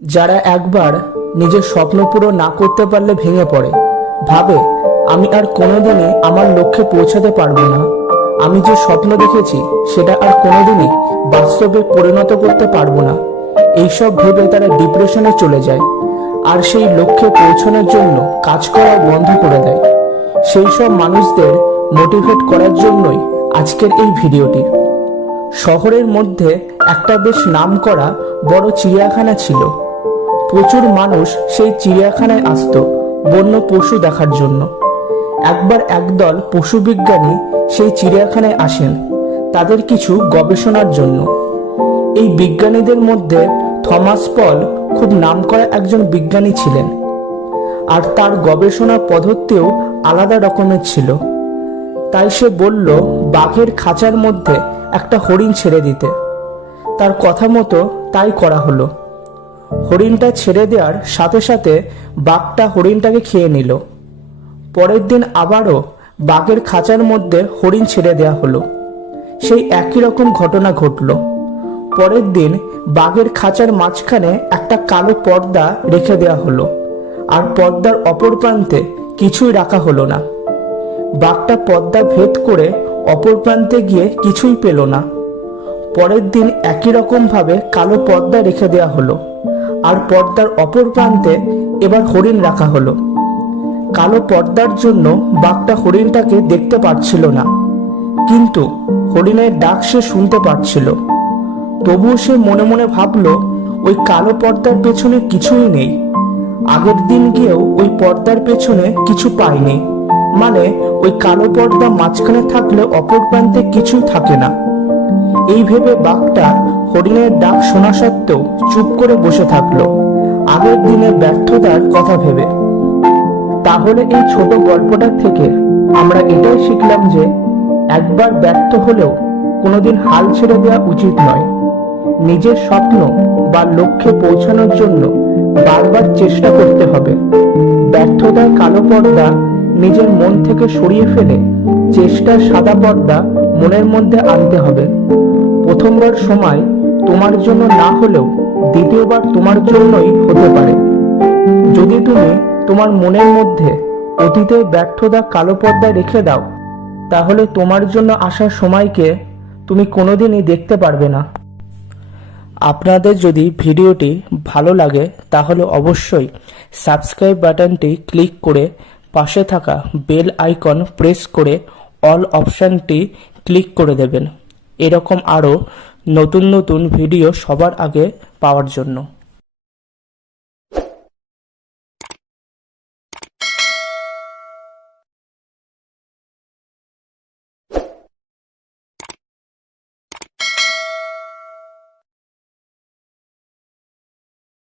যারা একবার নিজের স্বপ্ন পূরণ না করতে পারলে ভেঙে পড়ে, ভাবে আমি আর কোনোদিনই আমার লক্ষ্যে পৌঁছাতে পারবো না, আমি যে স্বপ্ন দেখেছি সেটা আর কোনোদিনই বাস্তবে পরিণত করতে পারবো না, এইসব ভেবে তারা ডিপ্রেশনে চলে যায় আর সেই লক্ষ্যে পৌঁছানোর জন্য কাজ করা বন্ধ করে দেয়। সেই সব মানুষদের মোটিভেট করার জন্যই আজকের এই ভিডিওটি। শহরের মধ্যে একটা বেশ নামকরা বড় চিড়িয়াখানা ছিল। প্রচুর মানুষ সেই চিড়িয়াখানায় আসতো বন্য পশু দেখার জন্য। একবার একদল পশু বিজ্ঞানী সেই চিড়িয়াখানায় আসেন তাদের কিছু গবেষণার জন্য। এই বিজ্ঞানীদের মধ্যে থমাস পল খুব নামকরা একজন বিজ্ঞানী ছিলেন, আর তার গবেষণা পদ্ধতিও আলাদা রকমের ছিল। তাই সে বলল বাঘের খাঁচার মধ্যে একটা হরিণ ছেড়ে দিতে। তার কথা মতো তাই করা হলো। হরিণটা ছেড়ে দেওয়ার সাথে সাথে বাঘটা হরিণটাকে খেয়ে নিল। পরের দিন আবারও বাঘের খাঁচার মধ্যে হরিণ ছেড়ে দেওয়া হলো। সেই একই রকম ঘটনা ঘটল। পরের দিন বাঘের খাঁচার মাঝখানে একটা কালো পর্দা রেখে দেওয়া হলো, আর পর্দার অপর প্রান্তে কিছুই রাখা হলো না। বাঘটা পর্দা ভেদ করে অপর প্রান্তে গিয়ে কিছুই পেল না। পরের দিন একই রকম ভাবে কালো পর্দা রেখে দেওয়া হলো, আর পর্দার অপর প্রান্তে এবার হরিণ রাখা হলো। কালো পর্দার জন্য বাঘটা হরিণটাকে দেখতে পাচ্ছিল না, কিন্তু হরিণের ডাক সে শুনতে পাচ্ছিল। তবুও সে মনে মনে ভাবলো ওই কালো পর্দার পেছনে কিছুই নেই। আগের দিন গিয়েও ওই পর্দার পেছনে কিছু পাইনি, মানে ওই কালো পর্দা মাঝখানে থাকলে অপর প্রান্তে কিছুই থাকে না। এই ভেবে বাঘটা হরিণের ডাক শোনা সত্ত্বেও চুপ করে বসে থাকলো, আগের দিনের ব্যর্থতার কথা ভেবে। তাহলে এই ছোট গল্পটা থেকে আমরা এটাই শিখলাম যে একবার ব্যর্থ হলেও কোনোদিন হাল ছেড়ে দেওয়া উচিত নয়। নিজের স্বপ্ন বা লক্ষ্যে পৌঁছানোর জন্য বারবার চেষ্টা করতে হবে। ব্যর্থতার কালো পর্দা নিজের মন থেকে সরিয়ে ফেলে চেষ্টার সাদা পর্দা মনের মধ্যে আনতে হবে। প্রথমবার সময় তোমার জন্য না হলেও দ্বিতীয়বার তোমার জন্যই হতে পারে। যদি তুমি তোমার মনের মধ্যে অতীতের ব্যর্থতা কালো পর্দায় রেখে দাও, তাহলে তোমার জন্য আসার সময়কে তুমি কোনোদিনই দেখতে পারবে না। আপনাদের যদি ভিডিওটি ভালো লাগে তাহলে অবশ্যই সাবস্ক্রাইব বাটনটি ক্লিক করে পাশে থাকা বেল আইকন প্রেস করে অল অপশানটি ক্লিক করে দেবেন, এরকম আরও নতুন নতুন ভিডিও সবার আগে পাওয়ার জন্য।